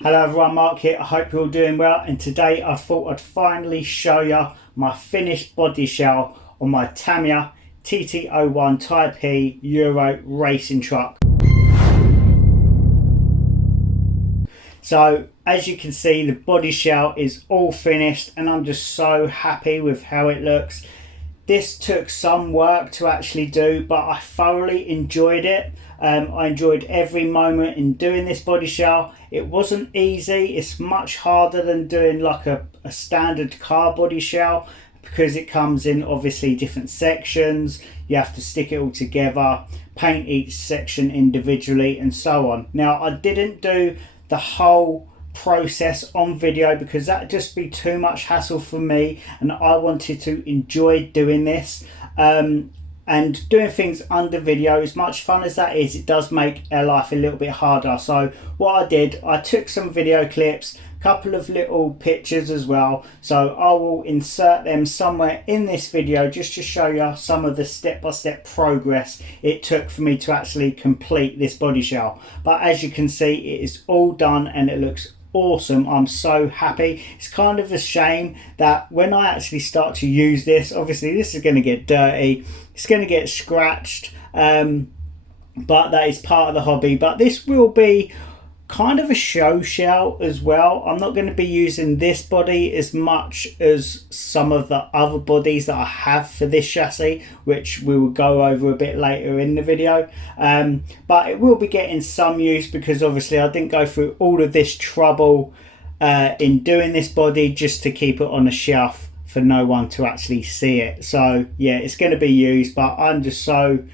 Hello everyone, Mark here. I hope you're all doing well, and today I thought I'd finally show you my finished body shell on my Tamiya TT01 Type E Euro racing truck. So as you can see, the body shell is all finished and I'm just so happy with how it looks. This took some work to actually do, but I thoroughly enjoyed it. I enjoyed every moment in doing this body shell. It wasn't easy. It's much harder than doing like a standard car body shell, because it comes in obviously different sections. You have to stick it all together, paint each section individually and so on. Now, I didn't do the whole process on video because that'd just be too much hassle for me, and I wanted to enjoy doing this. And doing things under video, as much fun as that is, it does make our life a little bit harder. So what I did, I took some video clips, a couple of little pictures as well, so I will insert them somewhere in this video just to show you some of the step-by-step progress it took for me to actually complete this body shell. But as you can see, it is all done and it looks awesome. I'm so happy. It's kind of a shame that when I actually start to use this, obviously this is going to get dirty, it's going to get scratched, but that is part of the hobby. But this will be kind of a show shell as well. I'm not going to be using this body as much as some of the other bodies that I have for this chassis, which we will go over a bit later in the video. But it will be getting some use because obviously I didn't go through all of this trouble in doing this body just to keep it on a shelf for no one to actually see it. So yeah, it's going to be used, but I'm just so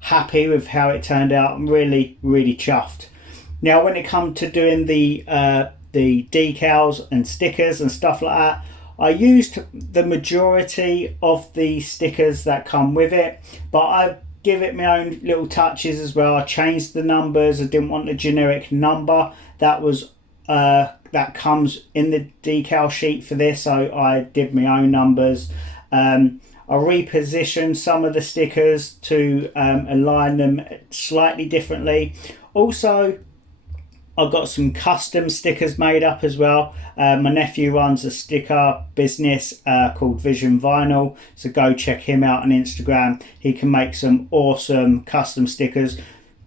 happy with how it turned out. I'm really chuffed. Now, when it comes to doing the decals and stickers and stuff like that, I used the majority of the stickers that come with it, but I give it my own little touches as well. I changed the numbers. I didn't want a generic number that was that comes in the decal sheet for this, so I did my own numbers. I repositioned some of the stickers to align them slightly differently. Also, I've got some custom stickers made up as well. My nephew runs a sticker business called Vision Vinyl, so go check him out on Instagram. He can make some awesome custom stickers,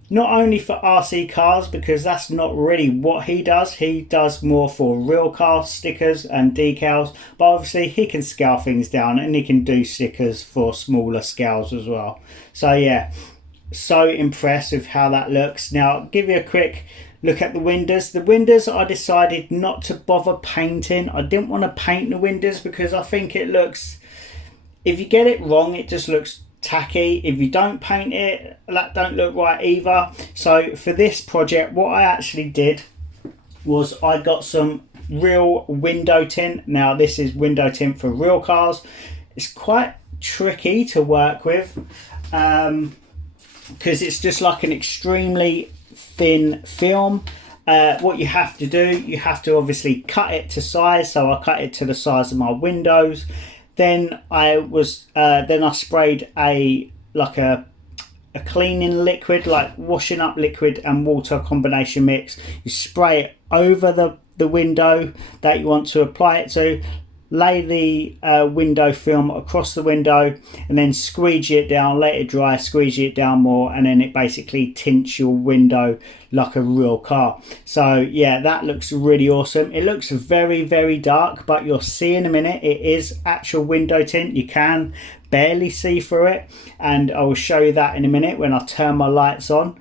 not only for RC cars, because that's not really what he does more for real car stickers and decals, but obviously he can scale things down and he can do stickers for smaller scales as well. So yeah, so impressed with how that looks. Now I'll give you a quick look at the windows. The windows I decided not to bother painting. I didn't want to paint the windows because I think it looks, if you get it wrong, it just looks tacky. If you don't paint it, that don't look right either. So for this project, what I actually did was I got some real window tint. Now this is window tint for real cars. It's quite tricky to work with because it's just like an extremely thin film. What you have to do, you have to obviously cut it to size. So I cut it to the size of my windows. Then I sprayed a cleaning liquid, like washing up liquid and water combination mix. You spray it over the window that you want to apply it to, lay the window film across the window, and then squeegee it down, let it dry, squeegee it down more, and then it basically tints your window like a real car. So yeah, that looks really awesome. It looks very dark, but you'll see in a minute it is actual window tint. You can barely see through it, and I will show you that in a minute when I turn my lights on.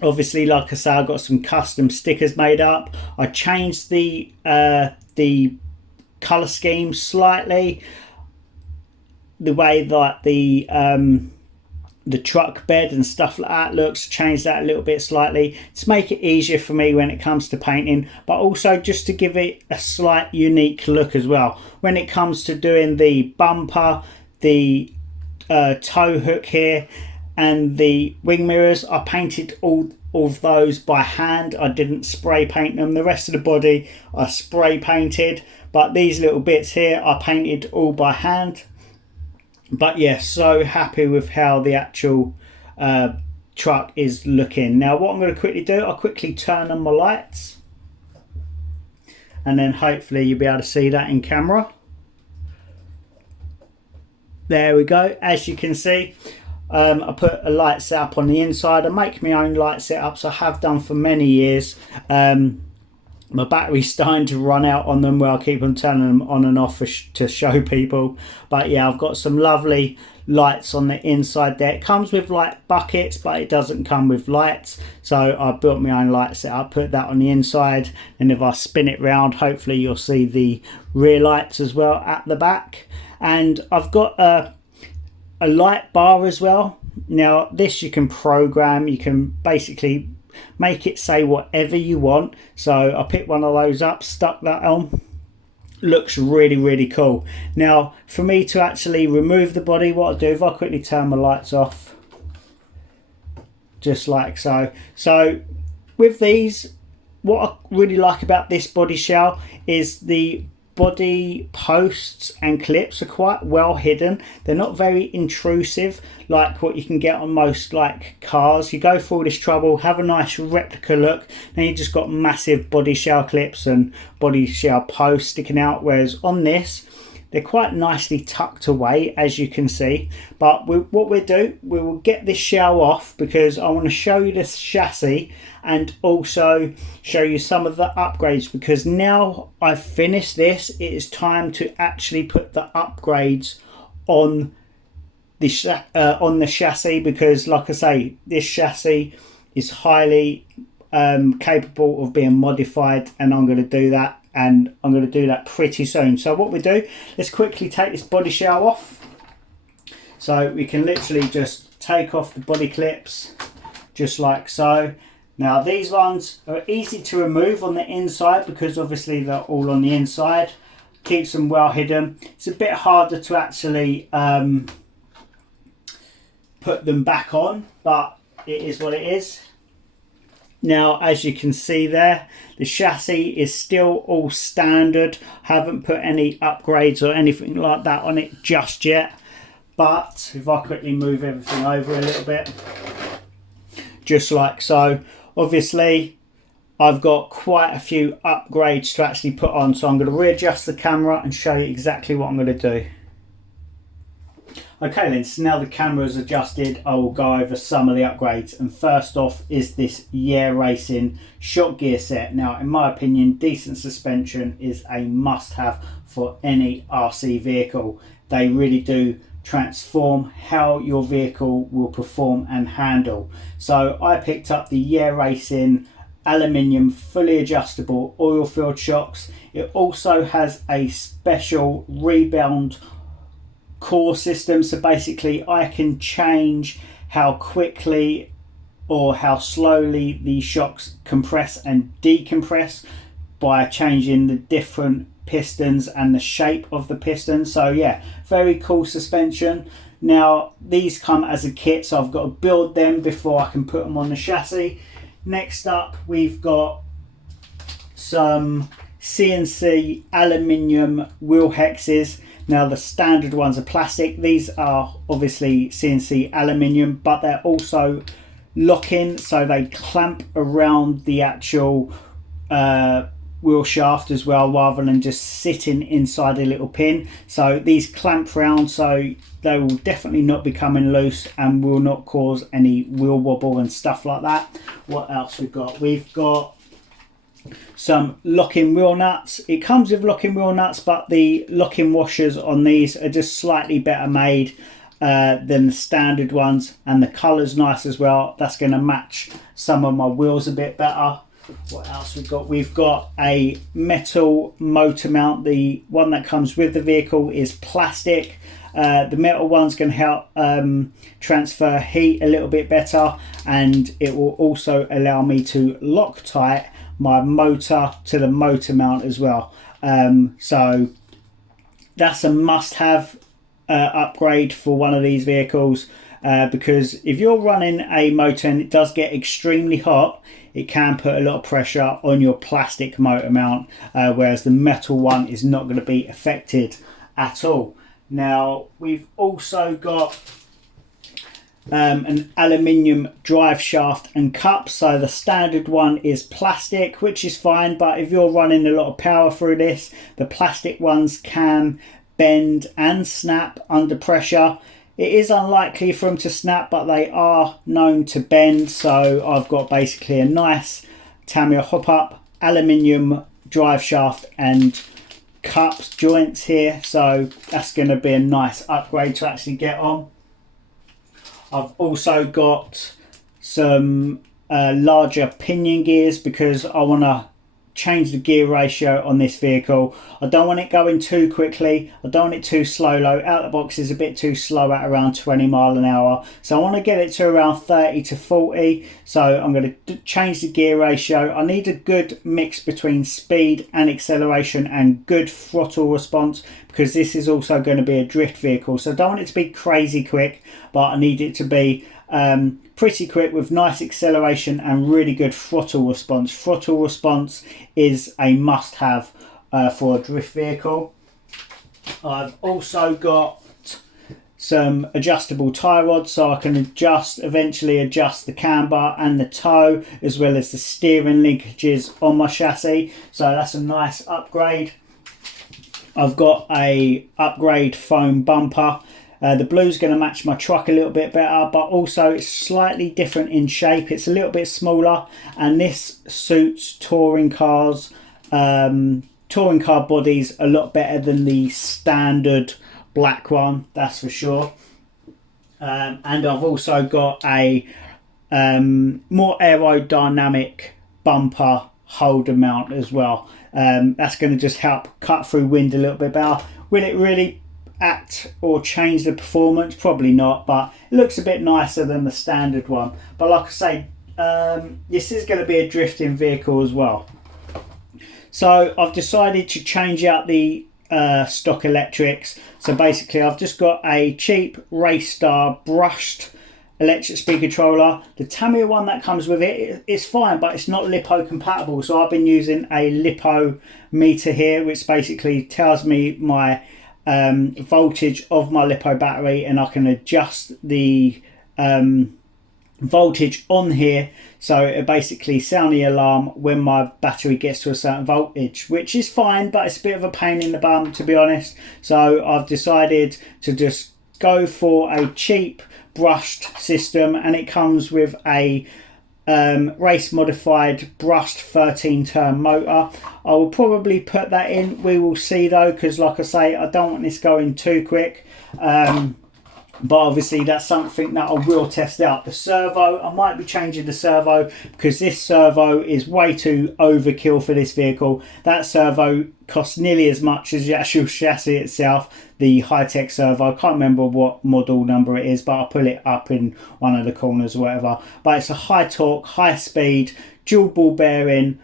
Obviously, like I say, I got some custom stickers made up. I changed the color scheme slightly, the way that the truck bed and stuff like that looks, change that a little bit slightly to make it easier for me when it comes to painting, but also just to give it a slight unique look as well. When it comes to doing the bumper, the tow hook here and the wing mirrors, I painted all of those by hand. I didn't spray paint them. The rest of the body I spray painted, but these little bits here I painted all by hand. But yeah, so happy with how the actual truck is looking. Now what I'm going to quickly do, I'll quickly turn on my lights. and then hopefully you'll be able to see that in camera. There we go. As you can see, I put a light setup on the inside. I make my own light setups. I have done for many years. My battery's starting to run out on them, where I keep on turning them on and off to show people. But yeah, I've got some lovely lights on the inside there. It comes with like buckets, but it doesn't come with lights. So I built my own light setup, put that on the inside, and if I spin it round, hopefully you'll see the rear lights as well at the back. And I've got a light bar as well. Now this you can program. You can basically make it say whatever you want. So I picked one of those up, stuck that on. Looks really cool. Now for me to actually remove the body, what I do, if I quickly turn my lights off, just like so. So with these, what I really like about this body shell is the body posts and clips are quite well hidden. They're not very intrusive like what you can get on most like cars. You go through all this trouble, have a nice replica look, then you just got massive body shell clips and body shell posts sticking out, whereas on this they're quite nicely tucked away, as you can see. But what we'll do, we will get this shell off, because I want to show you this chassis and also show you some of the upgrades, because now I've finished this, it is time to actually put the upgrades on the chassis, because like I say, this chassis is highly capable of being modified, and I'm going to do that. And I'm going to do that pretty soon. So what we do, let's quickly take this body shell off. So we can literally just take off the body clips, just like so. Now these ones are easy to remove on the inside, because obviously they're all on the inside. Keeps them well hidden. It's a bit harder to actually put them back on, but it is what it is. Now, as you can see there, the chassis is still all standard. Haven't put any upgrades or anything like that on it just yet. But if I quickly move everything over a little bit, just like so, obviously I've got quite a few upgrades to actually put on. So I'm going to readjust the camera and show you exactly what I'm going to do. Okay then, so now the camera is adjusted, I will go over some of the upgrades. And first off is this Yeah Racing shock gear set. Now in my opinion, decent suspension is a must-have for any RC vehicle. They really do transform how your vehicle will perform and handle. So I picked up the Yeah Racing aluminium fully adjustable oil filled shocks. It also has a special rebound core system, so basically I can change how quickly or how slowly the shocks compress and decompress by changing the different pistons and the shape of the piston. So yeah, very cool suspension. Now these come as a kit, so I've got to build them before I can put them on the chassis. Next up we've got some CNC aluminium wheel hexes. Now the standard ones are plastic. These are obviously CNC aluminium, but they're also lock-in, so they clamp around the actual wheel shaft as well, rather than just sitting inside a little pin. So these clamp round, so they will definitely not be coming loose and will not cause any wheel wobble and stuff like that. What else we've got? We've got some locking wheel nuts. It comes with locking wheel nuts, but the locking washers on these are just slightly better made than the standard ones, and the colour's nice as well. That's going to match some of my wheels a bit better. What else we've got? We've got a metal motor mount. The one that comes with the vehicle is plastic. The metal one's going to help transfer heat a little bit better, and it will also allow me to Loctite my motor to the motor mount as well. So that's a must-have upgrade for one of these vehicles, because if you're running a motor and it does get extremely hot, it can put a lot of pressure on your plastic motor mount, whereas the metal one is not going to be affected at all. Now we've also got an aluminium drive shaft and cup. So the standard one is plastic, which is fine, but if you're running a lot of power through this, the plastic ones can bend and snap under pressure. It is unlikely for them to snap, but they are known to bend. So I've got basically a nice Tamiya hop up aluminium drive shaft and cups joints here, so that's going to be a nice upgrade to actually get on. I've also got some larger pinion gears because I want to change the gear ratio on this vehicle. I don't want it going too quickly, I don't want it too slow. Out the box is a bit too slow at around 20 miles an hour, so I want to get it to around 30 to 40. So I'm going to change the gear ratio. I need a good mix between speed and acceleration and good throttle response, because this is also going to be a drift vehicle. So I don't want it to be crazy quick, but I need it to be pretty quick with nice acceleration and really good throttle response. Throttle response is a must-have for a drift vehicle. I've also got some adjustable tie rods, so I can eventually adjust the camber and the toe, as well as the steering linkages on my chassis. So that's a nice upgrade. I've got a upgrade foam bumper. The blue's going to match my truck a little bit better, but also it's slightly different in shape. It's a little bit smaller, and this suits touring cars, touring car bodies a lot better than the standard black one, that's for sure. And I've also got a more aerodynamic bumper holder mount as well. That's going to just help cut through wind a little bit better. Will it really act or change the performance? Probably not, but it looks a bit nicer than the standard one. But like I say, this is going to be a drifting vehicle as well. So I've decided to change out the stock electrics. So basically I've just got a cheap Race Star brushed electric speed controller. The Tamiya one that comes with it's fine, but it's not Lipo compatible. So I've been using a Lipo meter here, which basically tells me my voltage of my Lipo battery, and I can adjust the voltage on here, so it basically sound the alarm when my battery gets to a certain voltage, which is fine, but it's a bit of a pain in the bum, to be honest. So I've decided to just go for a cheap brushed system, and it comes with a race modified brushed 13 turn motor. I will probably put that in, we will see though, because like I say, I don't want this going too quick. But obviously that's something that I will test out. The servo, I might be changing the servo, because this servo is way too overkill for this vehicle. That servo costs nearly as much as the actual chassis itself, the high-tech servo. I can't remember what model number it is, but I'll pull it up in one of the corners or whatever. But it's a high torque, high speed, dual ball bearing,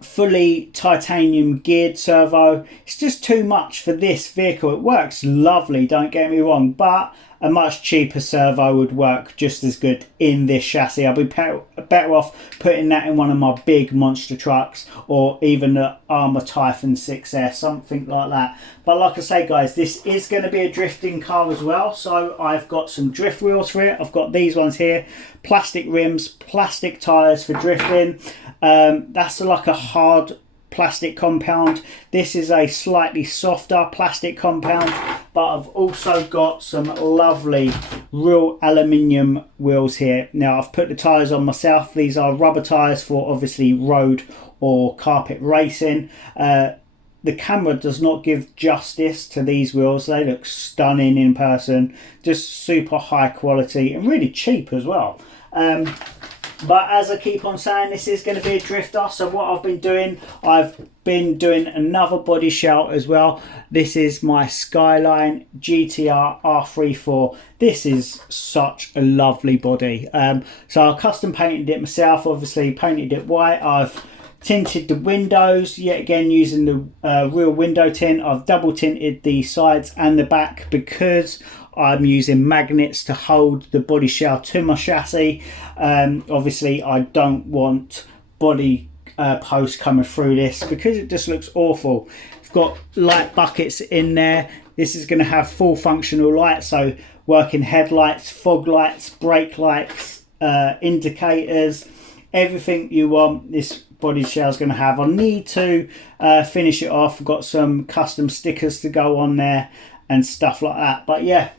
fully titanium geared servo. It's just too much for this vehicle. It works lovely, don't get me wrong, but a much cheaper servo would work just as good in this chassis. I'll be better off putting that in one of my big monster trucks, or even the Armour Typhon 6S, something like that. But like I say guys, this is going to be a drifting car as well, so I've got some drift wheels for it. I've got these ones here, plastic rims, plastic tyres for drifting. That's like a hard plastic compound. This is a slightly softer plastic compound, but I've also got some lovely real aluminium wheels here. Now I've put the tyres on myself. These are rubber tyres for obviously road or carpet racing. The camera does not give justice to these wheels. They look stunning in person, just super high quality and really cheap as well. But as I keep on saying, this is going to be a drifter. So what I've been doing another body shell as well. This is my Skyline GTR R34. This is such a lovely body. So I custom painted it myself, obviously painted it white. I've tinted the windows, yet again using the real window tint. I've double tinted the sides and the back because I'm using magnets to hold the body shell to my chassis. Obviously I don't want body posts coming through this because it just looks awful. got light buckets in there. This is going to have full functional light, so working headlights, fog lights, brake lights, indicators, everything you want this body shell is going to have. I need to finish it off. I've got some custom stickers to go on there and stuff like that. But yeah,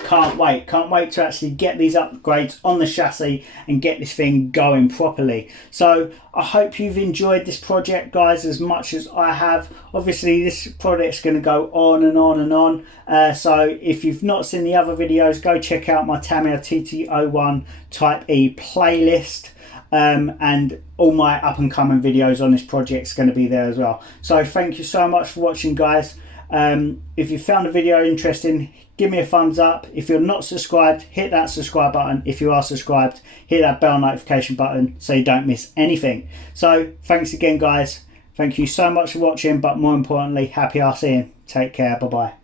can't wait to actually get these upgrades on the chassis and get this thing going properly. So I hope you've enjoyed this project, guys, as much as I have. Obviously this project's going to go on and on and on, so if you've not seen the other videos, go check out my Tamiya TT01 Type E playlist, and all my up and coming videos on this project is going to be there as well. So thank you so much for watching, guys. If you found the video interesting, give me a thumbs up. If you're not subscribed, hit that subscribe button. If you are subscribed, hit that bell notification button so you don't miss anything. So thanks again, guys. Thank you so much for watching, but more importantly, happy RCing. Take care. Bye bye.